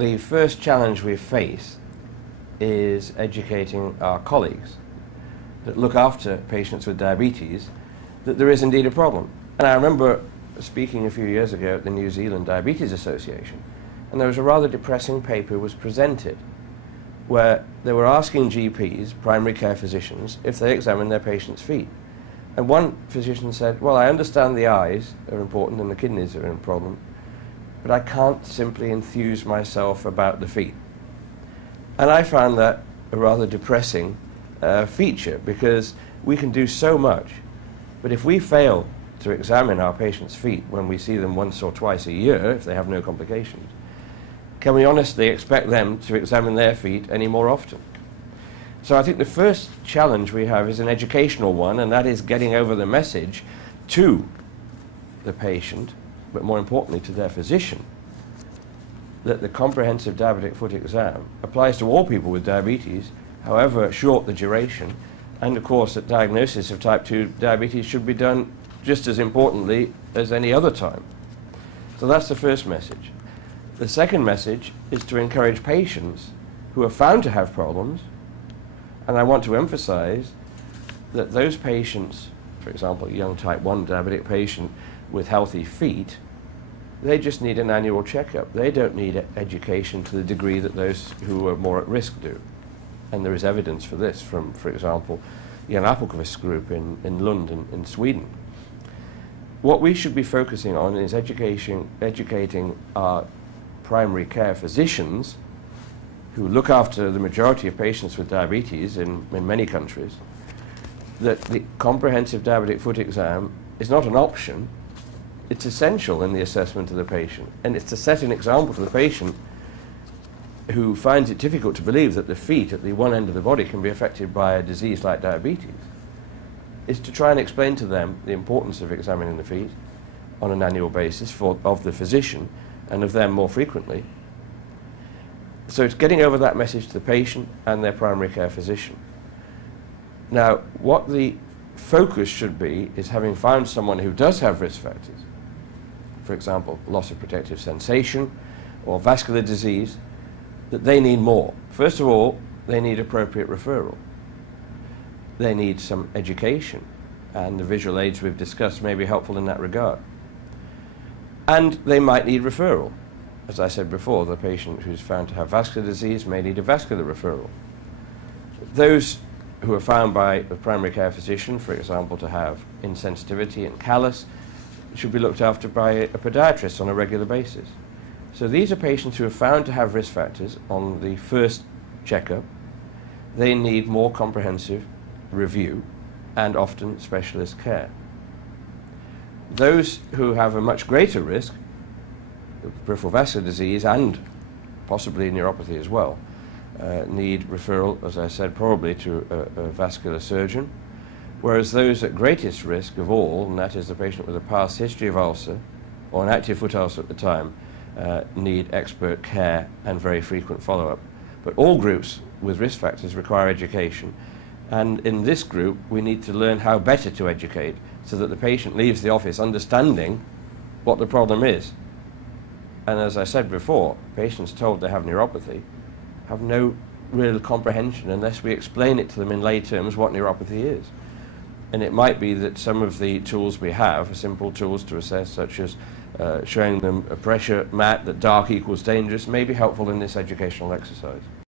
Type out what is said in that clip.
the first challenge we face is educating our colleagues that look after patients with diabetes that there is indeed a problem. And I remember speaking a few years ago at the New Zealand Diabetes Association, and there was a rather depressing paper was presented where they were asking GPs, primary care physicians, if they examined their patients' feet. And one physician said, well, I understand the eyes are important and the kidneys are a problem, but I can't simply enthuse myself about the feet. And I found that a rather depressing feature, because we can do so much, but if we fail to examine our patients' feet when we see them once or twice a year, if they have no complications, can we honestly expect them to examine their feet any more often? So I think the first challenge we have is an educational one, and that is getting over the message to the patient, but more importantly to their physician, that the comprehensive diabetic foot exam applies to all people with diabetes, however short the duration, and of course that diagnosis of type 2 diabetes should be done just as importantly as any other time. So that's the first message. The second message is to encourage patients who are found to have problems, and I want to emphasize that those patients, for example, a young type 1 diabetic patient with healthy feet, they just need an annual checkup. They don't need education to the degree that those who are more at risk do. And there is evidence for this from, for example, Jan Appelqvist's group in Lund in Sweden. What we should be focusing on is educating our primary care physicians who look after the majority of patients with diabetes in many countries, that the comprehensive diabetic foot exam is not an option, it's essential in the assessment of the patient. And it's to set an example to the patient who finds it difficult to believe that the feet at the one end of the body can be affected by a disease like diabetes, is to try and explain to them the importance of examining the feet on an annual basis of the physician and of them more frequently. So it's getting over that message to the patient and their primary care physician. Now, what the focus should be is, having found someone who does have risk factors, for example, loss of protective sensation or vascular disease, that they need more. First of all, they need appropriate referral. They need some education, and the visual aids we've discussed may be helpful in that regard. And they might need referral. As I said before, the patient who's found to have vascular disease may need a vascular referral. Those who are found by a primary care physician, for example, to have insensitivity and callus, should be looked after by a podiatrist on a regular basis. So these are patients who are found to have risk factors on the first checkup. They need more comprehensive review and often specialist care. Those who have a much greater risk, peripheral vascular disease and possibly neuropathy as well, need referral, as I said, probably to a vascular surgeon, whereas those at greatest risk of all, and that is the patient with a past history of ulcer or an active foot ulcer at the time, need expert care and very frequent follow-up. But all groups with risk factors require education, and in this group we need to learn how better to educate so that the patient leaves the office understanding what the problem is. And as I said before, patients told they have neuropathy have no real comprehension unless we explain it to them in lay terms what neuropathy is. And it might be that some of the tools we have are simple tools to assess, such as showing them a pressure mat that dark equals dangerous, may be helpful in this educational exercise.